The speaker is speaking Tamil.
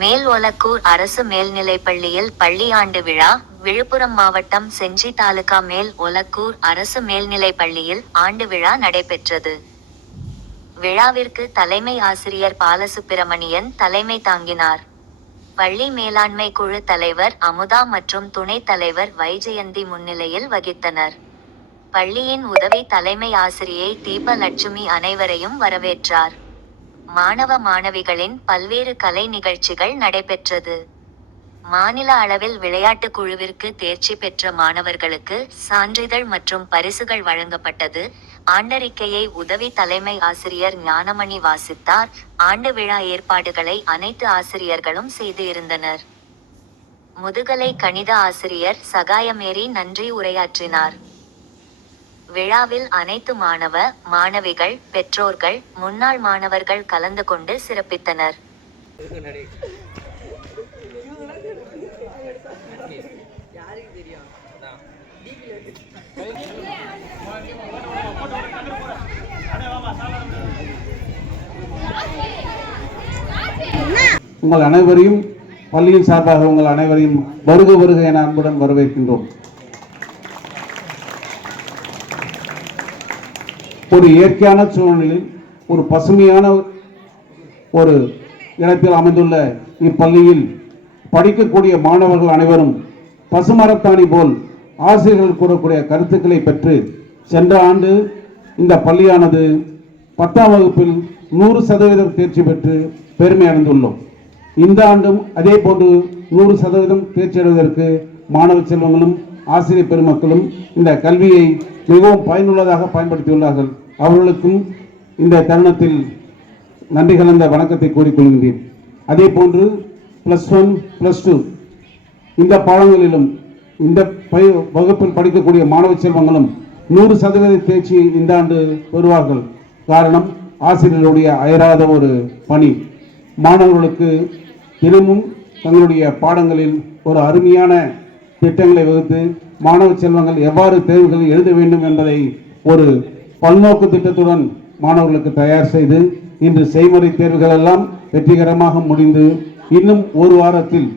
மேல் ஒலக்கூர் அரசு மேல்நிலைப்பள்ளியில் பள்ளி ஆண்டு விழா விழுப்புரம் மாவட்டம் செஞ்சி தாலுகா மேல் ஒலக்கூர் அரசு மேல்நிலைப்பள்ளியில் ஆண்டு விழா நடைபெற்றது. விழாவிற்கு தலைமை ஆசிரியர் பாலசுப்பிரமணியன் தலைமை தாங்கினார். பள்ளி மேலாண்மை குழு தலைவர் அமுதா மற்றும் துணைத் தலைவர் வைஜெயந்தி முன்னிலையில் வகித்தனர். பள்ளியின் உதவி தலைமை ஆசிரியை தீபலட்சுமி அனைவரையும் வரவேற்றார். மாணவ மாணவிகளின் பல்வேறு கலை நிகழ்ச்சிகள் நடைபெற்றது. மாநில அளவில் விளையாட்டு குழுவிற்கு தேர்ச்சி பெற்ற மாணவர்களுக்கு சான்றிதழ் மற்றும் பரிசுகள் வழங்கப்பட்டது. ஆண்டறிக்கையை உதவி தலைமை ஆசிரியர் ஞானமணி வாசித்தார். ஆண்டு விழா ஏற்பாடுகளை அனைத்து ஆசிரியர்களும் செய்து இருந்தனர். முதுகலை கணித ஆசிரியர் சகாயமேரி நன்றி உரையாற்றினார். விழாவில் அனைத்து மாணவ மாணவிகள் பெற்றோர்கள் முன்னாள் மாணவர்கள் கலந்து கொண்டு சிறப்பித்தனர். உங்கள் அனைவரையும் பள்ளியின் சார்பாக உங்கள் அனைவரையும் வருக வருக என அன்புடன் வரவேற்கின்றோம். ஒரு இயற்கையான சூழ்நிலையில் ஒரு பசுமையான ஒரு இடத்தில் அமைந்துள்ள இப்பள்ளியில் படிக்கக்கூடிய மாணவர்கள் அனைவரும் பசுமரத்தாணி போல் ஆசிரியர்கள் கூறக்கூடிய கருத்துக்களை பெற்று சென்ற ஆண்டு இந்த பள்ளியானது பத்தாம் வகுப்பில் நூறு சதவீதம் தேர்ச்சி பெற்று பெருமை அடைந்துள்ளோம். இந்த ஆண்டும் அதே போன்று நூறு சதவீதம் தேர்ச்சி அடைவதற்கு மாணவ செல்வங்களும் ஆசிரியர் பெருமக்களும் இந்த கல்வியை மிகவும் பயனுள்ளதாக பயன்படுத்தியுள்ளார்கள். அவர்களுக்கும் இந்த தருணத்தில் நன்றி கலந்த வணக்கத்தை கூறிக்கொள்கின்றேன். அதே போன்று ப்ளஸ் ஒன் ப்ளஸ் டூ இந்த பாடங்களிலும் இந்த பய- வகுப்பில் படிக்கக்கூடிய மாணவ செல்வங்களும் நூறு சதவீத தேர்ச்சி இந்த ஆண்டு பெறுவார்கள். காரணம் ஆசிரியர்களுடைய அயராத ஒரு பணி. மாணவர்களுக்கு தினமும் தங்களுடைய பாடங்களில் ஒரு அருமையான திட்டங்களை வகுத்து மாணவ செல்வங்கள் எவ்வாறு தேர்வுகள் எழுத வேண்டும் என்பதை ஒரு பல்நோக்கு திட்டத்துடன் மாணவர்களுக்கு தயார் செய்து இன்று செய்முறை தேர்வுகள் எல்லாம் வெற்றிகரமாக முடிந்து இன்னும் ஒரு வாரத்தில்